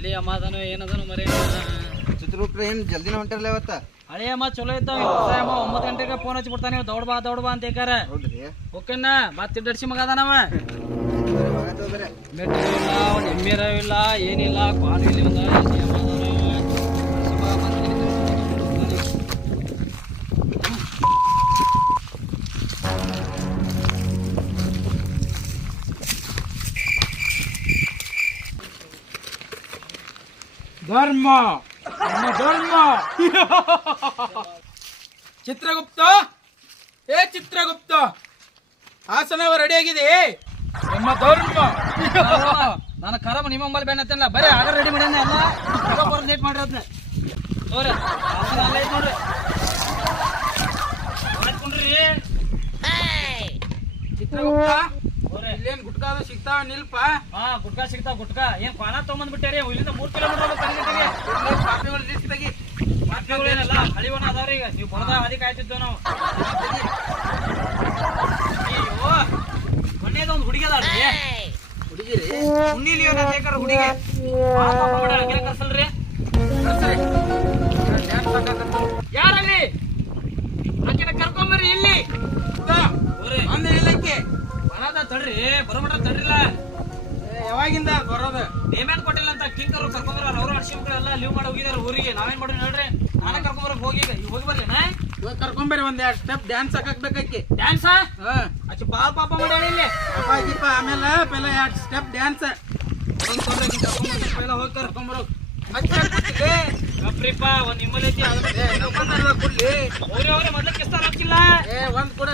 ಇಲ್ಲಿ ಅಮ್ಮದನು ಏನದನು ಮರಿ ಚಿತ್ರಗುಪ್ತ ಏನ್ ಜಲ್ದಿನ ಹೊಂಟಿರಲ್ಲ ಇವತ್ತ? ಹಳೆ ಅಮ್ಮ ಚಲೋ ಇದ್ದಾವ ಅಮ್ಮ ಒಂಬತ್ತು ಗಂಟೆಗೆ ಫೋನ್ ಹಚ್ಚಿ ಬಿಡ್ತಾನೆ ದೌಡ್ ಬಾ ದೌಡ್ ಬಾ ಅಂತ ಏಕಾರ ಓಕೆನ ಮತ್ತೆ ತಿಡ್ಡಡ್ಸಿ ಮಗ ಬರ್ರಿ, ಹೋಗತ್ತೆ ಮೆಟ್ರೋ ಇಲ್ಲ ಒಂದು ಎಮ್ಮಿರ ಇಲ್ಲ ಏನಿಲ್ಲ ಕಾಲು ಇಲ್ಲ ಧರ್ಮ. ನಮ್ಮ ಧರ್ಮ. ಚಿತ್ರಗುಪ್ತ? ಏ ಚಿತ್ರಗುಪ್ತ? ಆಸನವ ರೆಡಿ ಆಗಿದೆ ನಮ್ಮ ಧರ್ಮ. ನಾನು ಕರಮ ನಿಮ್ಮ ಮೊಬೈಲ್ ಬ್ಯಾನ್ ಬರೀ ಆರ್ಡರ್ ರೆಡಿ ಮಾಡ್ಯಾನ ಎಲ್ಲ ಬರೋದು ಲೇಟ್ ಮಾಡ್ರಿ ಅದನ್ನ. ತೋರಿ ಲೇಟ್ ನೋಡ್ರಿ. ಮಾಡ್ಕೊಂಡ್ರಿ. ಚಿತ್ರಗುಪ್ತ? ಗುಟ್ಕಾ ಗುಟ್ಕಾದ ಸಿಗ್ತಾವ ನಿಲ್ಪ? ಹಾ ಗುಟ್ಕಾ ಸಿಗ್ತಾವ ಗುಟ್ಕಾ. ಏನ್ ಪಾನ ತಗೊಂಡ್ ಬಿಟ್ಟಾರಿ ಇಲ್ಲಿಂದ ಮೂರ್ ಕಿಲೋಮೀಟರ್ ಹಳಿವನ ಅದಾವ್ರಿ ಈಗ. ನೀವು ಬರದ ಅದಕ್ಕೆ ಕಾಯ್ತಿದ್ದೋ ನಾವು. ಅಯ್ಯೋ ಮೊನ್ನೆದ ಒಂದು ಹುಡುಗಿ ಅದಾಳ್ರಿ ಹುಡುಗಿರಿ? ಹುಣ್ಣಿಲಿ ಹುಡುಗಿ. ಕರ್ಸಲ್ರಿ. ಯಾರಲ್ಲಿ? ಆಕಿನ ಕರ್ಕೊಂಬರ್ರಿ ಇಲ್ಲಿ. ಅಂದ ಇಲ್ಲಕ್ಕೆ ತಡ್ರಿ ಬರೋಮಟ ತಡ್ರಿಲ್ಲ. ಯಾವಾಗಿಂದ ಬರೋದು? ಪೇಮೆಂಟ್ ಕೊಟ್ಟಿಲ್ಲ ಅಂತ ಕಿಂಕರು ಕರ್ಕೊಂಡ್ರ ಅವರು ಅರ್ಶಿ ಮಕ್ಕಳೆಲ್ಲ ಲೀವ್ ಮಾಡಿ ಹೋಗಿದಾರೆ ಊರಿಗೆ. ನಾವೇನ್ ಮಾಡ್ರಿ ನೋಡ್ರಿ ನಾನೇ ಕರ್ಕೊಂಬರಕ್ ಹೋಗಿ ಹೋಗಿ ನಾ ಇವಾಗ ಕರ್ಕೊಂಬರ್ರಿ ಒಂದ್ ಎರಡ್ ಸ್ಟೆಪ್ ಡ್ಯಾನ್ಸ್ ಹಾಕಬೇಕಕ್ಕೆ ಡ್ಯಾನ್ಸ್ ಅಚ್ಚ ಅಚ್ಚು ಪಾಪ ಮಾಡ್ಯಾಳ ಇಲ್ಲಿ. ಆಮೇಲೆ ಪೆಲ್ಲ ಎರಡ್ ಸ್ಟೆಪ್ ಡ್ಯಾನ್ಸ್ ಒಂದ್ ತೊಂದ್ರೆ ಆಕಿ ಕರ್ಕೊಂಬರ್ರಿ, ಪೈಲ ಹೋಗಿ ಕರ್ಕೊಂಬರೋ ಒಂದ್ ನಿಮ್ಮಲ್ಲಿ ನಮ್ಮನ್ನ ಕೊಡ್ಲಿ. ಅವ್ರಿ ಅವ್ರೆ ಮೊದ್ಲು ಕಿಸ್ತಾರ ಹಾಕಿಲ್ಲ ಏ ಒಂದ್ ಕೂಡ.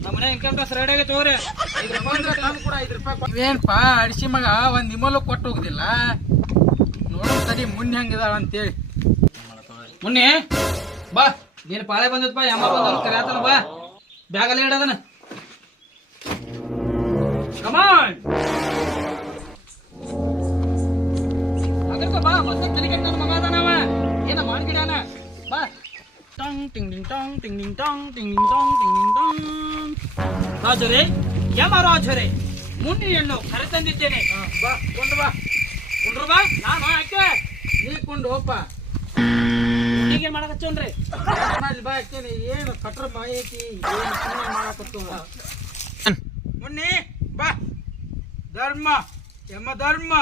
ನಮ್ಮ ಮನೆ ಇನ್ಕಮ್ ಟ್ಯಾಕ್ಸ್ ರೆಡಿ ಆಗೈತೆ ಹೋಗ್ರಿ ಐದು ರೂಪಾಯಿ ಅಂದ್ರೆ ತಂದು ಕೂಡ ಐದು ರೂಪಾಯಿ ಕೊಡ್- ಇವೇನ್ಪಾ ಅಡಿಸಿ ಮಗ, ಒಂದ್ ನಿಮ್ಮಲ್ಲೂ ಕೊಟ್ಟು ಹೋಗುದಿಲ್ಲ. ನೋಡೋ ಸರಿ ಮುಂದೆ ಹೆಂಗಿದಾಳ ಅಂತೇಳಿ. ಮುನ್ನಿ, ಬಾ. ನೀನ್ ಪಾಳೆ ಬಂದಪ್ಪ ಯಮ್ಮ ಬಂದ ಕರ್ಯಾತನ ಬಾ. ಬ್ಯಾಗಲ್ಲಿ ಇಡದನ ಕಮಾನ್ ಅಗರ್ಕ ಬಾ ಮತ್ತೆ ತಲೆಗೆಟ್ಟ ನನ್ನ ಮಗ ಅದಾನವ ಏನ ಮಾಡ್ಗಿಡಾನ ಬಾ. ಟಂಗ್ ಟಿಂಗ್ ಟಿಂಗ್ ಟಾಂಗ್ ಟಿಂಗ್ ಟಿಂಗ್ ಟಾಂಗ್ ಟಿಂಗ್ ಟಿಂಗ್ ಟಾಂಗ್ ಟಿಂಗ್ ಟಿಂಗ್ ಟಾಂಗ್ ರಾಜರೇ ಯಮ ರಾಜರೇ ಮುನ್ನಿಯನ್ನು ಕರೆತಂದಿದ್ದೇನೆ. ಬಾ ಕೊಂಡು ಬಾ. ಕುಂಡ್ರು ಬಾ ನಾನು ಆಕೆ. ನೀ ಕೊಂಡು ಹೋಪ ಹೀಗೆ ಮಾಡಕಚ್ಚೋನ್ರಿ ಮಾಡಿ ಬಾ ಹಾಕ್ತೇನೆ ಏನು ಕಟ್ರ ಮಾಯಿ ಐತಿ ಏನು ಸುಮ್ಮನೆ ಮಾಡಕತ್ತು ಮುನ್ನಿ ಬಾ. ಧರ್ಮ ಯಮ ಧರ್ಮ.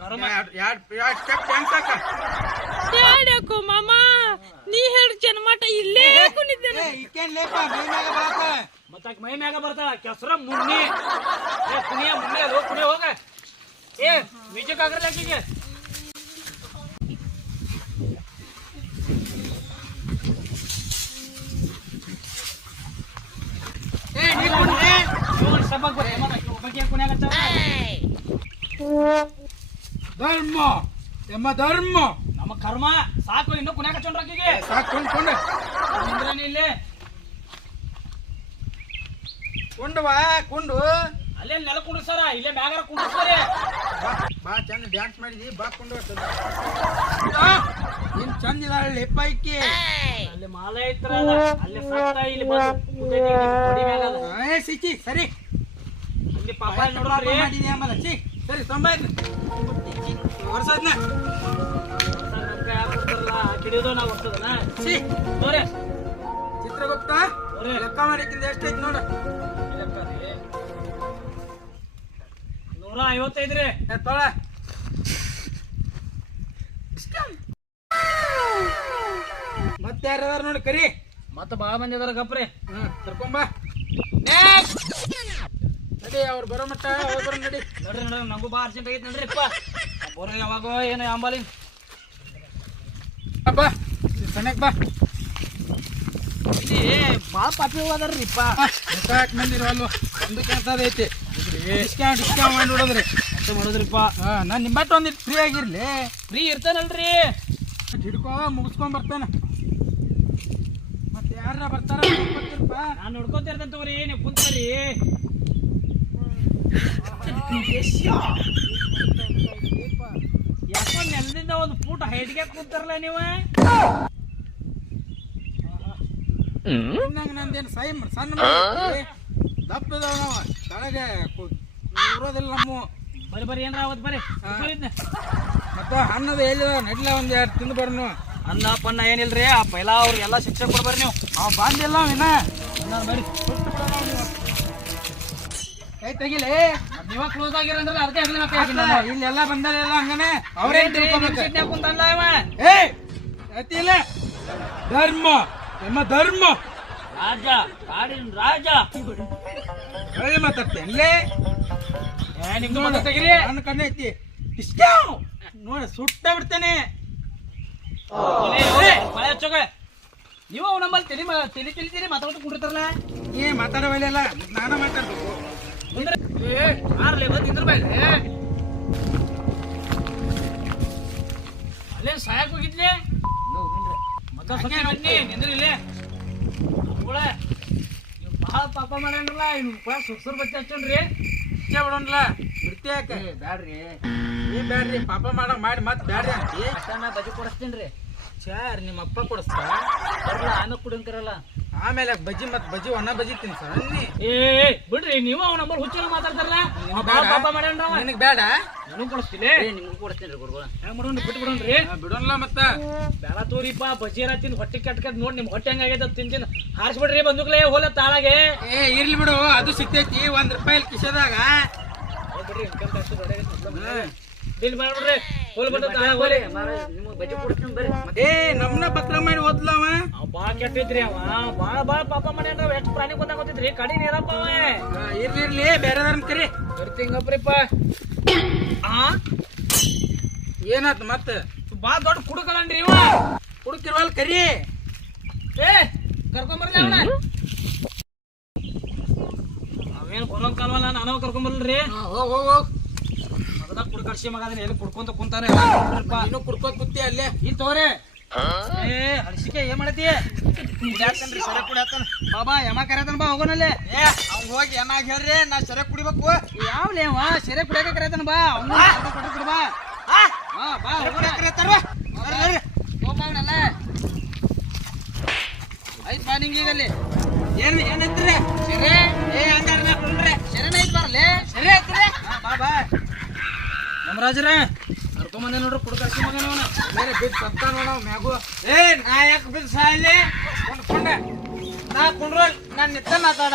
ನನ್ನ ಕರ್ಮ. ಎರಡ್ ಎರಡ್ ಎರಡ್ ಸ್ಟೆಪ್ ಡ್ಯಾನ್ಸ್ ಹಾಕ ಯಾಡಕ್ಕೋ ಮಾಮ. ನೀ ಹೇಳ ಜನ್ಮಟ ಇಲ್ಲೇ ಕುಣಿದ್ದೇನೆ ಏ ಈಕೇನ್ ಲೇಪ? ಮೈ ಮ್ಯಾಗ ಬಾಕ ಮತ್ತ ಆಕಿ ಮೈ ಮ್ಯಾಗ ಬರ್ತಾಳ ಕೆಸರ ಮುನ್ನಿ ಏ ಕುಣಿಯ ಮುನ್ನಿ ಅದು ಕುಣಿಯ ಹೋಗ. ಏ ಮ್ಯೂಸಿಕ್ ಆಗ್ರಲ್ಲ ಆಕಿಗೆ. ಏ ನೀ ಕುಣ್ರಿ. ಇವ್ನ್ ಸಬ್ಬಕ್ ಬರ್ರಿ ಮತ್ತ ಆಕಿ ಒಬ್ಬಾಕಿ ಏನ್ ಕುಣಿಯಾಕತ್ತಾಳ? ಧರ್ಮ. ಎಮ್ಮ ಧರ್ಮ? ನಮ್ಮ ಕರ್ಮ. ಸಾಕು ಇನ್ನು ಕುನ್ಯಾಕ ಆಕಿಗೆ. ಸಾಕು ಕೊಂಡು ಕೊಂಡು ನಿಂದ್ರನಿ ಇಲ್ಲಿ? ಕೊಂಡು ಬಾ ಕುಂಡು. ಅಲ್ಲೇ ನೆಲ ಕುಂಡ್ರಸಾರ ಇಲ್ಲೇ ಮ್ಯಾಗಾರ ಕುಂಡು ಬಾ ಬಾ ಚಂದ ಡ್ಯಾನ್ಸ್ ಮಾಡಿದಿ ಬಾ ಕುಂಡು ನಿನ್ ಚಂದ ಇದಾಳ ಪೈಕಿ ಇಕ್ಕಿ ಅಲ್ಲಿ ಮಾಲೆ ಐತ್ರ ಅಲ್ಲಿ ಸತ್ತ ಇಲ್ಲಿ ಬಂದು ಸಿಕ್ಕಿ ಸರಿ. ಅಲ್ಲಿ ಪಾಪ ಪಾಪ ನೋಡ್ರಿ ಮಾಡಿದಿ ಆಮೇಲೆ ಸಿ ಸರಿ ನಾವು ಸಿ ನೋಡ್ರಿ ಚಿತ್ರಗುಪ್ತ ಲೆಕ್ಕ ಮಾಡಿಕ್ಕಿಂದ ಎಷ್ಟೈತಿ ನೋಡು. ನೂರ ಐವತ್ತೈದ್ರಿ ಏ, ತೊಳ. ಮತ್ತೆ ಯಾರ್ಯಾರು ನೋಡಿ ಕರಿ. ಮತ್ತೆ ಬಾಳ ಮಂದಿ ಅದಾರ ಗಪ್ರಿ ಹ್ಮ್ ಕರ್ಕೊಂಬ ನಡಿ ಅವ್ರು ಬರೋ ಮಟ್ಟ ಹೋಗ್ಬರ ನಡಿ. ನೋಡ್ರಿ ನೋಡ್ರಿ ನಮಗೂ ಬಾ ಅರ್ಜೆಂಟ್ ಆಗೈತಿ ಯಾವಾಗೋ ಏನು ಅಂಬಾಲಿ ಬಾ ಸನಕ್ ಬಾ. ಇಲ್ಲಿ ಬಾಳ ಪಾಪಿ ಅದಾರ್ರಿಪ್ಪ ಲೆಕ್ಕ ಮಂದಿರವಲ್ವ ಒಂದು ಕೆಲಸ ಐತಿ. ಡಿಸ್ಕೌಂಟ್ ಡಿಸ್ಕೌಂಟ್ ಮಾಡಿ ನೋಡೋದ್ರಿ. ಮಾಡೋದ್ರಿಪ್ಪ? ಹಾ ನಾನು ನಿಮ್ಮಟ್ಟು ಒಂದಿಟ್ಟು ಫ್ರೀ ಆಗಿರ್ಲಿ. ಫ್ರೀ ಇರ್ತಾನಲ್ರಿ. ಹಿಡ್ಕೊ ಮುಗಿಸ್ಕೊಂಡ್ ಬರ್ತೇನೆ. ಮತ್ತೆ ಯಾರ ಬರ್ತಾರ ಗೊತ್ತಿರಪ್ಪ ನಾನು ನೋಡ್ಕೊಂತ ಇರ್ತೇನೆ ತಗೋರಿ ನೀವು ಕುಂತ್ರಿ ಯಾಕೋ ನೆಲದಿಂದ ಒಂದು ಫೂಟ್ ಹೈಟ್ಗೆ ಕೂತಾರಲ್ಲ ನೀವು ನಂಗೆ ನಂದೇನು ಸೈ ಸಣ್ಣ ದಪ್ಪ ಇದಾವ ನಾವು ಇರೋದಿಲ್ಲ ನಮ್ಮ ಬರಿ ಬರಿ ಏನ್ರ ಅವತ್ ಬರೀ ಮತ್ತು ಅನ್ನದ ಮತ್ತ ಹಣ್ಣದ ಎಲ್ಲಿ ನಡ್ಲ ಒಂದ್ ಎರಡು ತಿಂದು ಬರ್ನು ಅನ್ನ ಪನ್ನ ಏನಿಲ್ರಿ ಆ ಪೈಲಾ ಅವ್ರಿಗೆಲ್ಲ ಶಿಕ್ಷೆ ಕೊಡ್ಬರ್ರಿ ನೀವು ಅವ್ ಬಂದಿಲ್ಲ ವಿನ ಅನ್ನ ಬರ್ರಿ ಕೈ ತೆಗಿಲಿ. ನೀವ ಕ್ಲೋಸ್ ಆಗಿರಂದ್ರಲ್ಲ ಅದಕ್ಕೆ ಆಗ್ಲಿ ಮತ್ತೆ ಅಲ್ಲ, ಇಲ್ಲೆಲ್ಲ ಬಂದಲ್ಲ ಹಂಗನೆ? ಅವ್ರೇ ತಿಳ್ಕೊಬೇಕು. ಕುಂತಲ್ಲ ಇವ? ಏ ಅತಿಲ್ಲ ಧರ್ಮ ನಿಮ್ಮ ಧರ್ಮ. ರಾಜ ಕಾಡಿನ ರಾಜ. ಹೇಳಿ ಮಾತಾಡ್ತೇನೆ. ಏ ನಿಮ್ದು ಮತ್ತೆ ತೆಗಿರಿ ನನ್ನ ಕಣ್ಣು ಐತಿ. ಇಷ್ಟ ನೋಡಿ ಸುಟ್ಟ ಬಿಡ್ತೇನೆ. ಮಳೆ ಹಚ್ಚೋಗ ನೀವು ನಮ್ಮಲ್ಲಿ ತಲಿ ಮ- ತಲಿ ತಿಳಿತೀರಿ ಮಾತಾಡ್ತಾ ಕುಂಡಿರ್ತಾರಲ್ಲ. ಏ ಮಾತಾಡವಲ್ಲ ನಾನ ಮಾತಾಡ್ಬೇಕು ಮುಂದ್ರೆ ಏ ಆರ್ಲೆ ಬಂದು ನಿಂದ್ರ ಬೇಡ ಅಲ್ಲೇ ಸಾಯಕ್ ಹೋಗಿದ್ಲೆ ನೀವು ಭಾಳ ಪಾಪ ಮಾಡ್ಯಾನ್ರಲ್ಲ ಇವ್ ಕೂಡ ಸುರ್ಸುರ್ ಬಚ್ಚ ಹಚ್ಚನ್ರಿ ಇಚ್ಛೆ ಬಿಡೋನ್ಲ ಬಿಡ್ತಿ ಯಾಕೆ ಬ್ಯಾಡ್ರಿ ನೀ ಬ್ಯಾಡ್ರಿ ಪಾಪ ಮಾಡಂಗ್ ಮಾಡಿ ಮತ್ತೆ ಬ್ಯಾಡ್ರಿ ಅಂತ ಬಜಿ ಕೊಡಿಸ್ತೀನಿ ಚಾರ್ ನಿಮ್ಮ ಅಪ್ಪ ಕೊಡಿಸ್ತಾ? ಬರ್ಲ ಆಮೇಲೆ ಕುಡಿಂಕರಲ್ಲ ಆಮೇಲೆ ಬಜ್ಜಿ ಮತ್ ಬಜ್ಜಿ ಒಣ ಬಜ್ಜಿ ತಿನ್ ಸರ್ ಏ ಬಿಡ್ರಿ ನೀವು ಅವ್ನ ನಂಬರ್ ಹುಚ್ಚನ ಮಾತಾಡ್ತಾರಲ್ಲ ಪಾಪ ಮಾಡ್ಯಾನ್ರವ ನಿನಗ್ ಬೇಡ. ನನಗೂ ಕೊಡಿಸ್ತಿಲ್ಲ. ನಿಮ್ಗೆ ಕೊಡಿಸ್ತೀನಿ ರೀ ಗುರುಗಳ. ಹೆಂಗ್ ಮಾಡೋಣ ಬಿಟ್ಟು ಬಿಡೋಣ್ರಿ. ಆ, ಬಿಡೋನ್ಲ ಮತ್ತ. ಬೇಡ ತೋರಿಪ್ಪ ಬಜ್ಜಿ ಎಲ್ಲ ತಿಂದು ಹೊಟ್ಟೆ ಕೆಟ್ಟ ಕೆಟ್ಟ ನೋಡಿ ನಿಮ್ ಹೊಟ್ಟೆ ಹೆಂಗಾಗೈತೆ ತಿನ್ ತಿಂದು ಹಾರಿಸ್ಬಿಡ್ರಿ ಬಂದುಕ್ಲೇ ಹೋಲ ತಾಳಾಗೆ. ಏ ಇರ್ಲಿ ಬಿಡು ಅದು ಸಿಗ್ತೈತಿ ಒಂದ್ ರೂಪಾಯಿ ಕಿಸದಾಗ ಬಿಡ್ರಿ ಇನ್ಕಮ್ ಟ್ಯಾಕ್ಸ್ ಬಿಲ್ ಮಾಡ್ಬಿಡ್ರಿ ಹೋಲ್ ಬಿಟ್ಟು ತಾಳಾಗ ಹೋಲಿ. ಏ ನಮ್ನ ಬಕ್ರ ಮಾಡಿ ಓದ್ಲವ? ಅವ ಭಾಳ ಕೆಟ್ಟಿದ್ರಿ ಅವ. ಭಾಳ ಭಾಳ ಪಾಪ ಮಾಡ್ಯಾನ್ರ ಎಷ್ಟು ಪ್ರಾಣಿ ಗೊತ್ತಾಗೋತಿದ್ರಿ ಕಡಿ ನೀರಪ್ಪ ಅವ. ಇರ್ಲಿ ಇರ್ಲಿ ಬೇರೆದಾರನ್ ಕರಿ. ಬರ್ತಿಂಗಪ್ರಿಪ್ಪ ಆ? ಏನಾತ್ ಮತ್ತ? ಬಾ ದೊಡ್ಡ ಕುಡುಕಲನ್ರಿ ಇವ. ಕುಡುಕಿರ್ವಲ್ ಕರಿ. ಏ ಕರ್ಕೊಂಬರ್ಲಿ ಅವನ. ಅವೇನು ಕೊನೋ ಕಾಲ್ವಲ್ಲ ನಾನು ಕರ್ಕೊಂಬರ್ಲ್ರಿ ಹೋಗ್ ಹೋಗ್ ಹೋಗ್. ಮೊದಲ ಕುಡ್ಕಡ್ಸಿ ಮಗ ಅದನ್ನ ಎಲ್ಲಿ ಕುಡ್ಕೊಂತ ಕುಂತಾನೆ? ನೀನು ಕುಡ್ಕೋತ್ ಕುತ್ತಿ ಅಲ್ಲೇ. ಇಲ್ಲಿ ತೋರಿ. ಏ ಹಳಸಿಕೆ ಏನ್ ಮಾಡತಿ ಕುಡ್ಯಾಕನ್ರಿ ಸರ ಕುಡ್ಯಾಕನ್. ಬಾಬಾ ಯಮ ಕರೆತನ ಬಾ ಹೋಗೋನಲ್ಲೇ. ಏ ಅವ್ನ್ ಹೋಗಿ ಏನಾಗ ಹೇಳ್ರಿ ನಾ ಸೆರೆ ಕುಡಿಬೇಕು. ಯಾವ್ಲೇ ಅವ ಸೆರೆ ಕುಡಿಯಾಕ ಕರೆತನ ಬಾ. ಅವ್ನು ಕೊಟ್ಟು ಕೊಡು ಬಾ. ಹಾ? ಬಾ ಹೋಗೋಣ. ಕರೀತಾರ? ಹೋಗ್ಬಾವನಲ್ಲ ಐತ್ ಬಾ ನಿಂಗೆ ಈಗ ಅಲ್ಲಿ ಏನ್ ಏನಂತೀರಿ ಸೆರೆ? ಏ ಹಂಗಾರ ನಾ ಕುಂಡ್ರೆ. ಸೆರೆನ ಐತ್ ಬರ್ಲೆ ಸರಿ ಆಯ್ತ್ರಿ ಬಾ ಬಾ. ನಮ್ಮ ರಾಜರ ಕರ್ಕೊಂಬಂದೆ ನೋಡ್ರಿ ಕುಡ್ಕಡ್ಸಿ ಮಗನ ಅವನ. ಬೇರೆ ಬಿದ್ದು ಸತ್ತ ನೋಡ ಮ್ಯಾಗು. ಏ ನಾ ಯಾಕೆ ಬಿದ್ದು ಸಾಯಲ್ಲಿ ಕೊಂಡ್ಕೊಂಡೆ ನಾ ಕುಂಡ್ರ ನಾನು ನಿತ್ತ ಮಾತಾಡ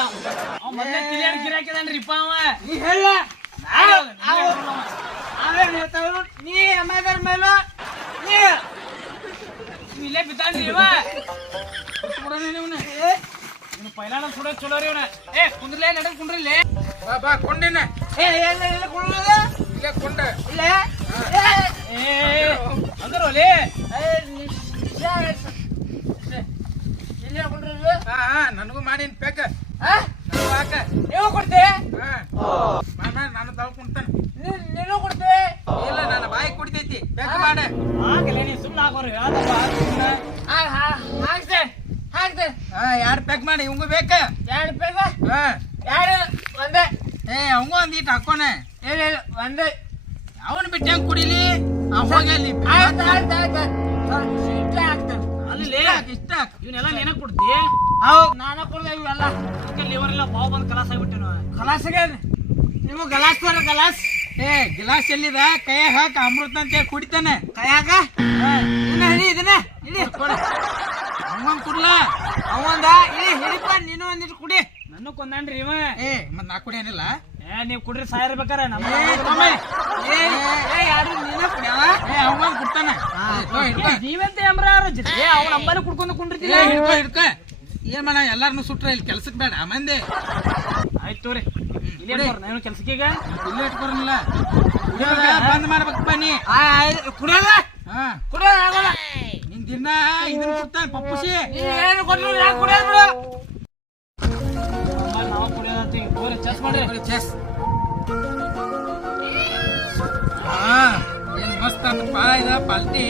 ಅವ ಮೊದ್ಲೇ ತಿಲಿಯಾಡ್ ಗಿರಿ ಹಾಕಿದಾನ್ರಿಪ್ಪ ಅವ. ನೀ ಹೇಳ. ಅವೇನ್ ಹೇಳ್ತಾವ ನೀ ಅಮ್ಮದರ ಮೇಲೂ? ನೀ. ಇಲ್ಲೇ ಬಿದ್ದಾನ್ರಿ ಇವ. ಬಿಡೋಣ ಇವನ. ಇವ್ನು ಪೈಲಾನ ಸುಡ ಚಲೋ ರೀ ಇವನ. ಏ ಕುಂದ್ರಲೇ ನಡೆ ಕುಂದ್ರಿಲ್ಲೇ ಬಾ ಬಾ ಕೊಂಡಿನ. ಏ ಎಲ್ಲ ಎಲ್ಲ ಕೊಂಡದ ಇಲ್ಲೇ ಕೊಂಡ ಇಲ್ಲ ಏ ಅಂದ್ರೋಲಿ ಹಾ ಹಾ ನನಗೂ ಮಾಡೀನಿ ಬೇಕ ನನಗೂ ಹಾಕ ನೀವು ಕೊಡ್ತೆ ಹಾ ಮಾಡ ನಾನು ತಳ್ಕೊಂತಾನೆ ನೀನು ಕೊಡ್ತೆ ಇಲ್ಲ ನನ್ನ ಬಾಯಿ ಕುಡಿತೈತಿ ಬೇಕ ಮಾಡ ಆಗಲೇ ನೀ ಸುಮ್ಮನೆ ಹಾಕೋರು ಯಾವ್ದಪ್ಪ ಹಾ ಎರಡು ಪ್ಯಾಕ್ ಮಾಡಿ ಇವಂಗೂ ಬೇಕ ಎರಡು ಪೇಗ ಹಾ ಎರಡು ಒಂದೇ ಏ ಅವಂಗೂ ಒಂದ್ ಈಟ್ ಹಾಕೋಣ ಇಲ್ಲ ಇಲ್ಲ ಒಂದೇ. ಅವನು ಬಿಟ್ಟು ಹೆಂಗ್ ಕುಡಿಲಿ? ಹೋಗಲಿ ಸ್ವೀಟ್ ಹಾಕ್ತೇನೆ ಅಲ್ಲಿ ಇಷ್ಟ. ಇಷ್ಟ. ಇವನ್ನೆಲ್ಲ ನೀನ ಕೊಡ್ತಿ? ಹೌದು. ನಾನು ಕೊಡ್ದೆ ಇವೆಲ್ಲ. ಲಿವರೆಲ್ಲ ಬಾವು ಬಂದು ಕಲಾಸ ಆಗ್ಬಿಟ್ಟು ನಾವು ಕಲಾಸಿಗೆ ನೀವು ಗಲಾಸ್ ತರ ಗಲಾಸ್. ಏ ಗಿಲಾಸ್ ಎಲ್ಲಿದ? ಕೈ ಹಾಕ ಅಮೃತ ಅಂತ ಹೇಳಿ ಕುಡಿತಾನೆ. ಕೈಯಾಗ? ಇನ್ನ ಹಿಡಿ ಇದನ್ನ ಹಿಡಿ. ಅವಂಗ್ ಕುಡ್ಲ? ಅವಂದ ಇಲ್ಲಿ ಹಿಡಿಪ ನೀನು ಒಂದಿಟ್ಟು ಕುಡಿ. ನನ್ನ ಕೊಂದಾನ್ರಿ ಇವ. ಏ ಮತ್ ನಾ ಕುಡಿಯನಿಲ್ಲ. ಏ ನೀವ್ ಕುಡ್ರಿ ಸಾಯಿರ್ಬೇಕಾರ. ನಮ್ಮ ಏ ಏ ಏ ಯಾರು ನೀನ ಕುಡಿಯವ? ಏ ಅವಂಗ್ ಕುಡ್ತಾನ. ಹಿಡ್ಕೊ, ಹಿಡ್ಕೊ. ನೀವೆಂತ ಎಂಬ್ರ ಏ ಅವ್ನ ನಂಬಲ್ಲಿ ಕುಡ್ಕೊಂಡು ಹಿಡ್ಕೊ ಹಿಡ್ಕೊ ಏನ್ ಮಾಡ ಎಲ್ಲಾರನು ಸುಟ್ರ ಇಲ್ಲಿ ಕೆಲ್ಸಕ್ ಬೇಡ ಮಂದಿ. ಆಯ್ತು ಕುಡಿ. ನಾನು ಕೆಲ್ಸಕ್ಕೆ ಈಗ? ಇಲ್ಲೇ ಇಟ್ಕೊರಲ್ಲ ಬಂದ್ ಮಾಡ್ಬೇಕಪ್ಪ ನೀ ಕುಡಿಯಲ್ಲ ಹಾ. ಕುಡಿಯೋದು ಆಗಲ್ಲ. ನಿನ್ ದಿನ ಇದನ್ನ ಕೊಡ್ತಾನೆ ಪಪ್ಪುಸಿ. ಏನು ಕೊಟ್ಟರು ನಾನು ಕುಡಿಯೋದು ಇದ ಪಾಲ್ಟಿ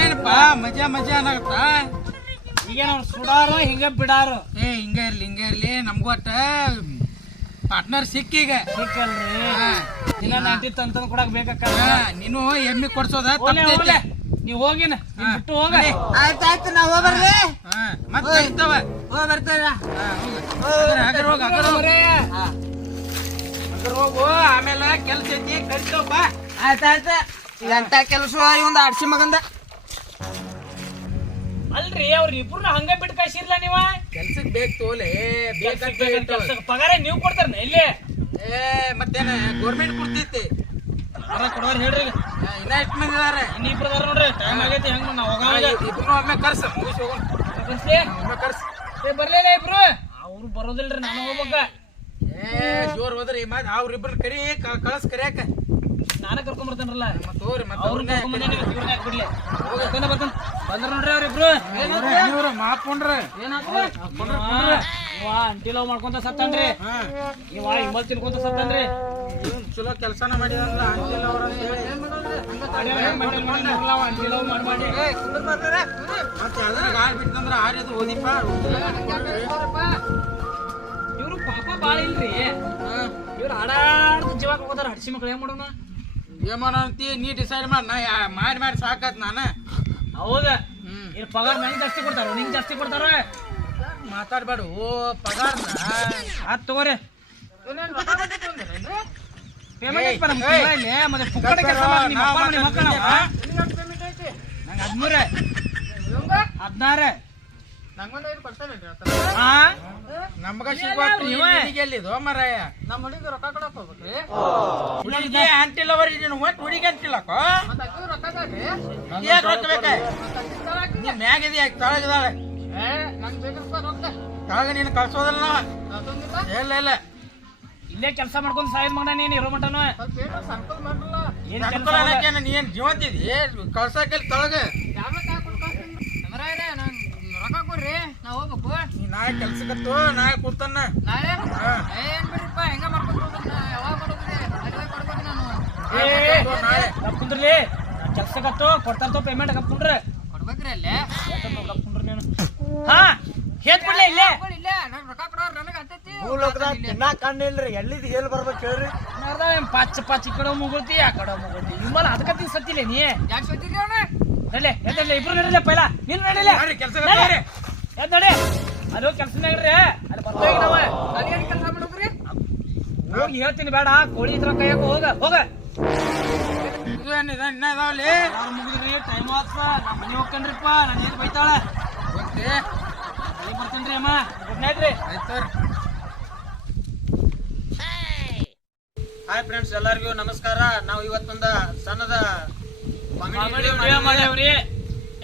ಏನಪ್ಪ ಮಜಾ ಮಜಾ ಅನ್ನಾಗತ್ತ ಈಗ ನಾವು ಸುಡಾರು ಹಿಂಗ ಬಿಡಾರು. ಏ ಹಿಂಗ ಇರ್ಲಿ ಹಿಂಗ ಇರ್ಲಿ ನಮ್ಗೂ ಒಟ್ಟ ಪಾರ್ಟ್ನರ್ ಸಿಕ್ಕೀಗ ಸಿಕ್ಕಲ್ರಿ. ದಿನ ನಾಟಿ ತಂತಂದ್ ಕೊಡಕ್ ಬೇಕಕ್ಕ ನೀನು ಎಮ್ಮಿ ಕೊಡ್ಸೋದ ತಪ್ಪೈತಿ. ನೀವ್ ಹೋಗಿನ. ಬಿಟ್ಟು ಹೋಗ. ಆಯ್ತಾಯ್ತು ಆಯ್ತು ಆಯ್ತು ಮತ್ತೆ ಹೋಗ್ಬರ್ರಿ ಹಾ, ಹೋಗ. ಹೋಗ ಹೋಗು. ಆಮೇಲೆ ಕೆಲ್ಸ ಐತಿ ಕರಿತೇವ್ ಬಾ. ಆಯ್ತಾಯ್ತ ಎಂತ ಕೆಲಸ ಇವಂದ ಅಡ್ಸಿ ಮಗಂದ? ಅಲ್ರಿ ಅವ್ರ ಇಬ್ರನ್ನ ಹಂಗ ಬಿಟ್ಟು ಕಳ್ಸಿರ್ಲ ನೀವ? ಕೆಲ್ಸಕ್ ಬೇಕು ತೋಲೆ ಬೇಕಂತ ಪಗಾರ ನೀವು ಕೊಡ್ತಾರ ಇಲ್ಲಿ? ಏ ಮತ್ತೇನ ಗೌರ್ಮೆಂಟ್ ಕೊಡ್ತೈತಿ. ಅದ ಕೊಡೋರ್ ಹೇಳ್ರಿ ಇನ್ನ ಎಷ್ಟು ಮಂದಿ ಇದಾರೆ? ಇನ್ನು ಇಬ್ರು ಅದಾರ ನೋಡ್ರಿ ಟೈಮ್ ಆಗೈತಿ ಹೆಂಗ್ ನಾವು ಹೋಗಾಗ ಇಬ್ರು ಒಮ್ಮೆ ಕರ್ಸ. ಮುಗಿಸಿ ಹೋಗೋಣ. ಕಳ್ಸ್ಲಿ? ಒಮ್ಮೆ ಕರ್ಸ. ಏ ಬರ್ಲಿಲ್ಲ ಇಬ್ರು? ಅವ್ರು ಬರೋದಿಲ್ರಿ ನಾನು ಹೋಗ್ಬೇಕ. ಜೋರ್ ಹೋದ್ರಿ ಮತ್ ಅವ್ರಿಬ್ರು ಕರಿ ಕಳ್ಸ್ ಕರಿಯಾಕ. ನಾನೇ ಕರ್ಕೊಂಡ್ ಬರ್ತಾನಲ್ಲ ಮತ್ ಹೋಗ್ರಿ ಮತ್ ಅವ್ರು ಅವ್ರನ್ನೇ ಬಿಡ್ಲಿ? ಬರ್ತಾನೆ. ಬಂದ್ರ ನೋಡ್ರಿ ಅವ್ರಿಬ್ರು. ಇವ್ರು ಮಾಕೊಂಡ್ರ ಇವ ಅಂಟಿ ಲವ್ ಮಾಡ್ಕೊಂತ ಸತ್ತನ್ರಿ. ಹಾ. ಇವ ಇಮ್ಮಲ್ ತಿನ್ಕೊಂತ ಸತ್ತನ್ರಿ. ಚಲೋ ಕೆಲಸನ ಮಾಡಿದಾರಲ್ಲ ಅಂತ ಹೇಳಿ. ಅಂಟಿ ಲವ್ ಮಾಡಿ ಮಾಡಿ. ಮತ್ತೆ ಯಾವ್ದಾರ ಗಾಳಿ ಬಿಟ್ಟಂದ್ರ ಆರ್ಯದು ಓದಿಪ್ಪ ಪಾಪ ಬಾಳ ಇಲ್ರಿ. ಇವ್ರು ಆಡಾಡ್ದು ಜೀವ ಹೋಗೋದಾರ ಹಡ್ಸಿ ಮಕ್ಳು ಏನ್ ಮಾಡೋಣ? ಏನ್ ಅಂತಿ ನೀ ಡಿಸೈಡ್ ಮಾಡಿ ನಾ ಯಾ- ಮಾಡಿ ಮಾಡಿ ಸಾಕಾತ್ ನಾನ. ಹೌದ? ಇವ್ರ ಪಗಾರ ಜಾಸ್ತಿ ಕೊಡ್ತಾರ ನಿಂಗೆ ಜಾಸ್ತಿ ಕೊಡ್ತಾರ? ಮಾತಾಡ್ಬೇಡ ಓ ಪಗಾರ್ನ ಆತ್ ತಗೋರಿ. ಪೇಮೆಂಟ್ ಏಯ್. ಮತ್ತೆ ಪುಕ್ಕಟೆ ಕೆಲ್ಸ ಮಾಡಿ ನಿಮ್ಮ ಅಪ್ಪ ನಿಮ್ಮ ಮಕ್ಕಳ ನಾವು. ನಂಗ್ ಹದ್ಮೂರ. ಹದ್ನಾರ. ಹಾ ನಮ್ಗ ಸಿಗುವ ಮರಾಯ? ನಮ್ಮ ಹುಡುಗ ರೊಕ್ಕ ಕೊಡಕ್ ಹೋಗ್ಬೇಕ್ರಿ. ಹುಡುಗಿ ನೀನು ಒಟ್ಟು ಹುಡುಗಿ ಅಂಟಿಲ್ಲಕ್ಕ ರೊಕ್ಕ ಬೇಕ? ನೀ ಮ್ಯಾಗಿದಿ ಯಾಕೆ ತಳಗಿದಾಳೆ? ತಳಗ ನೀನು ಕಳ್ಸೋದಲ್ಲ ನಾವ. ಇಲ್ಲ ಇಲ್ಲ. ಇಲ್ಲೇ ಕೆಲಸ ಮಾಡ್ಕೊಂಡು ಸಹಾಯ ಮಗನ ನೀನ್ ಇರೋ ಮಟನು ಸ್ವಲ್ಪ ಏನೋ ಸಂಕಲ್ ಮಾಡ್ರಲ್ಲ. ಏನ್ ಕೆಲ್ಸ ಅನುಕೂಲ ಅನ್ನಕ್ಕೇನ ನೀ ಏನ್ ಜೀವಂತಿದಿ ಕಳ್ಸಕ್ಕೆಲ್ಲಿ ತಳಗ. ಯಾವ್ಯಾವ ಹಾಕೊಂಡು ಕಳ್ಸ್ತೀನಿ ಸಮರಾಯ್ರೆ ನಂಗ್ ರೊಕ್ಕ ಕೊಡ್ರಿ ನಾ ಹೋಗ್ಬೇಕು. ನೀ ನಾಳೆ ಕೆಲ್ಸಕ್ಕತ್ತು ನಾಳೆ ಕೂತಾನ ನಾಳೆ. ಏನ್ ಬಿಡ್ರಿಪ್ಪ ಹೆಂಗ ಮಾಡ್ಕೊಂಡು ಯಾವಾಗ ಮಾಡೋದಿದೆ ಅಲ್ಲೇ ಕೊಡ್ಬೇಕು ನಾನು? ನಾಳೆ ನಾಳೆ. ಗಪ್ ಕುಂದ್ರಲಿ. ಕೆಲ್ಸಕ್ಕತ್ತು ಕೊಡ್ತಾರ ಪೇಮೆಂಟ್ ಗಪ್ ಕುಂಡ್ರಿ ಕೊಡ್ಬೇಕ್ರಿ ಅಲ್ಲೇ. ಗಪ್ ಕುಂಡ್ರಿ ನೀನು. ಹಾ ಹೇತ್ ಬಿಡ್ಲೆ ಇಲ್ಲೇ. ಇಲ್ಲೇ. ನಂಗ್ ರೊಕ್ಕ ಕೊಡೋರು ನನಗೆ ಹತ್ತೈತಿ. ಭೂಲೋಕದಾಗ ತಿನ್ನಾಕ ಕಣ್ಣಿಲ್ರಿ ಎಲ್ಲಿದ್ ಎಲ್ಲಿ ಬರ್ಬೇಕು ಹೇಳ್ರಿ. ಪಚ್ಚ ಪಚ್ಚ ಈ ಕಡೆ ಮುಗುಳ್ತಿ ಆ ಕಡೆ ಮುಗುಳ್ತಿ. ನಿಮ್ಮಲ್ಲ ಅದಕ್ಕ ತಿನ್ ಸತ್ತಿಲ್ಲ ನೀ. ಯಾಕೆ ಸೋತಿದ್ರಿ ಅವನ? ನಡ್ಲೆ ಎದ್ದಲ್ಲ ಇಬ್ರು ನಡಿಲೆ ಪೈಲ. ನೀನ್ ನಡಿಲೆ. ಕೆಲಸ ಕೆಲ್ಸ ಎದ್ದ್ ನಡಿ ಹೋಗಿ ಕೆಲಸ ನಡ್ರಿ ಅಲ್ಲಿ ಬರ್ತಾ ನಾವ. ಏನ್ ಕೆಲಸ ಮಾಡೋದ್ರಿ? ಹೋಗಿ ಹೇಳ್ತೀನಿ ಬೇಡ. ಕೋಳಿ ಇದ್ರ ಕೈಯಾಗ ಹೋಗ. ಹೋಗ. ಇನ್ನ ಇದಾವಲ್ಲಿ ಯಾರು ಮುಗಿದ್ರಿ? ಟೈಮ್ ಆತ್ಸ ನಾ ಮನೆ ಹೋಗ್ಕನ್ರಿಪ್ಪ ನಾನು ಏನ್ ಬೈತಾಳ. ಓಕೆ ಅಲ್ಲಿ ಬರ್ತೀನಿ ಅಮ್ಮ. ಗುಡ್ ನೈಟ್ ರೀ. ಆಯ್ತು ಹಾಯ್ ಫ್ರೆಂಡ್ಸ್ ಎಲ್ಲರಿಗೂ ನಮಸ್ಕಾರ. ನಾವು ಇವತ್ತೊಂದ ಸಣ್ಣದ ಕಾಮಿಡಿ ವಿಡಿಯೋ ಮಾಡೇವ್ರಿ.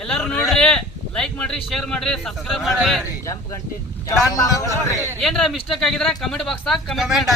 ಎಲ್ಲರೂ ನೋಡ್ರಿ. ಲೈಕ್ ಮಾಡ್ರಿ ಶೇರ್ ಮಾಡ್ರಿ ಸಬ್ಸ್ಕ್ರೈಬ್ ಮಾಡ್ರಿ. ಜಂಪ್ ಗಂಟೆ. ಏನ್ರ ಮಿಸ್ಟೇಕ್ ಆಗಿದ್ರ ಕಮೆಂಟ್ ಬಾಕ್ಸ್ ಕಮೆಂಟ್